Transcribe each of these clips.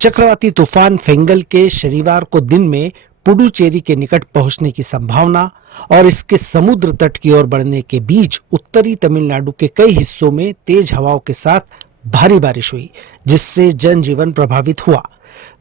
चक्रवाती तूफान फेंगल के शनिवार को दिन में पुडुचेरी के निकट पहुंचने की संभावना और इसके समुद्र तट की ओर बढ़ने के बीच उत्तरी तमिलनाडु के कई हिस्सों में तेज हवाओं के साथ भारी बारिश हुई, जिससे जनजीवन प्रभावित हुआ।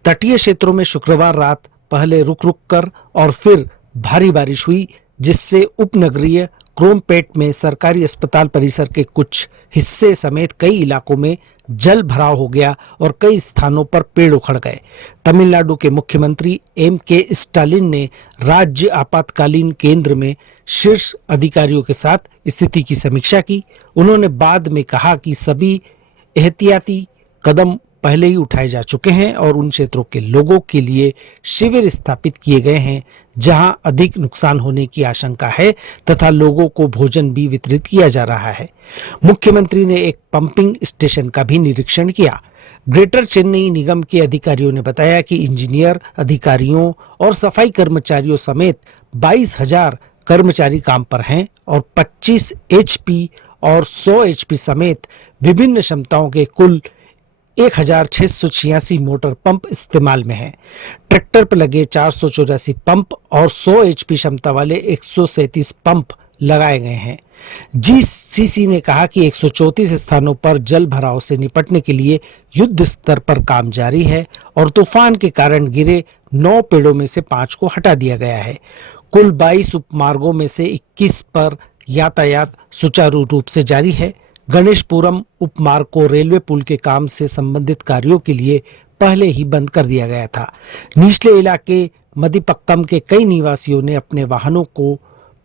तटीय क्षेत्रों में शुक्रवार रात पहले रुक रुक कर और फिर भारी बारिश हुई, जिससे उपनगरीय क्रोमपेट में सरकारी अस्पताल परिसर के कुछ हिस्से समेत कई इलाकों में जल भराव हो गया और कई स्थानों पर पेड़ उखड़ गए। तमिलनाडु के मुख्यमंत्री M.K. स्टालिन ने राज्य आपातकालीन केंद्र में शीर्ष अधिकारियों के साथ स्थिति की समीक्षा की। उन्होंने बाद में कहा कि सभी एहतियाती कदम पहले ही उठाए जा चुके हैं और उन क्षेत्रों के लोगों के लिए शिविर स्थापित किए गए हैं जहां अधिक नुकसान होने की आशंका है तथा लोगों को भोजन भी वितरित किया जा रहा है। मुख्यमंत्री ने एक पंपिंग स्टेशन का भी निरीक्षण किया। ग्रेटर चेन्नई निगम के अधिकारियों ने बताया कि इंजीनियर, अधिकारियों और सफाई कर्मचारियों समेत 22,000 कर्मचारी काम पर हैं और 25 HP और 100 HP समेत विभिन्न क्षमताओं के कुल 1,686 मोटर पंप इस्तेमाल में हैं। ट्रैक्टर पर लगे 484 पंप और 100 HP क्षमता वाले 137 पंप लगाए गए हैं। GCC ने कहा कि 134 स्थानों पर जल भराव से निपटने के लिए युद्ध स्तर पर काम जारी है और तूफान के कारण गिरे 9 पेड़ों में से 5 को हटा दिया गया है। कुल 22 उपमार्गों में से 21 पर यातायात सुचारू रूप से जारी है। गणेशपुरम उपमार्ग को रेलवे पुल के काम से संबंधित कार्यों के लिए पहले ही बंद कर दिया गया था। निचले इलाके मदिपक्कम के कई निवासियों ने अपने वाहनों को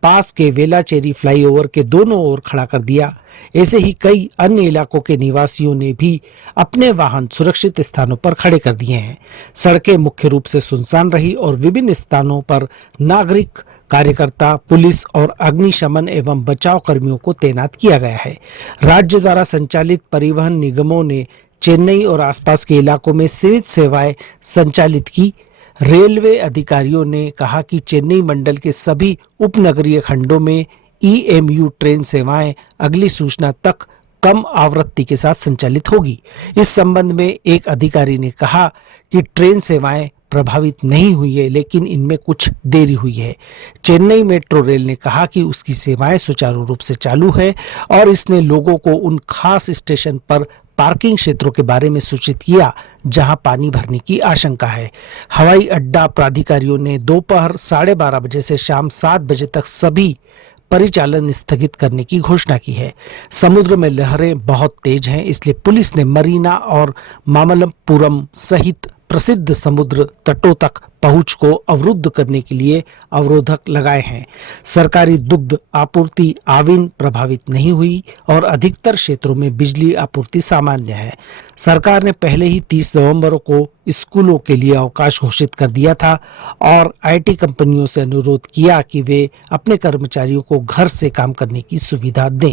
पास के वेलाचेरी फ्लाईओवर के दोनों ओर खड़ा कर दिया। ऐसे ही कई अन्य इलाकों के निवासियों ने भी अपने वाहन सुरक्षित स्थानों पर खड़े कर दिए हैं। सड़कें मुख्य रूप से सुनसान रही और विभिन्न स्थानों पर नागरिक कार्यकर्ता, पुलिस और अग्निशमन एवं बचाव कर्मियों को तैनात किया गया है। राज्य द्वारा संचालित परिवहन निगमों ने चेन्नई और आसपास के इलाकों में सीमित सेवाएं संचालित की। रेलवे अधिकारियों ने कहा कि चेन्नई मंडल के सभी उपनगरीय खंडों में EMU ट्रेन सेवाएं अगली सूचना तक कम आवृत्ति के साथ संचालित होगी। इस संबंध में एक अधिकारी ने कहा कि ट्रेन सेवाएं प्रभावित नहीं हुई है, लेकिन इनमें कुछ देरी हुई है। चेन्नई मेट्रो रेल ने कहा कि उसकी सेवाएं सुचारू रूप से चालू है और इसने लोगों को उन खास स्टेशन पर पार्किंग क्षेत्रों के बारे में सूचित किया जहां पानी भरने की आशंका है। हवाई अड्डा प्राधिकारियों ने दोपहर 12:30 बजे से शाम 7 बजे तक सभी परिचालन स्थगित करने की घोषणा की है। समुद्र में लहरें बहुत तेज हैं, इसलिए पुलिस ने मरीना और मामल्लपुरम सहित प्रसिद्ध समुद्र तटों तक पहुंच को अवरुद्ध करने के लिए अवरोधक लगाए हैं। सरकारी दुग्ध आपूर्ति आविन प्रभावित नहीं हुई और अधिकतर क्षेत्रों में बिजली आपूर्ति सामान्य है। सरकार ने पहले ही 30 नवंबर को स्कूलों के लिए अवकाश घोषित कर दिया था और IT कंपनियों से अनुरोध किया कि वे अपने कर्मचारियों को घर से काम करने की सुविधा दें।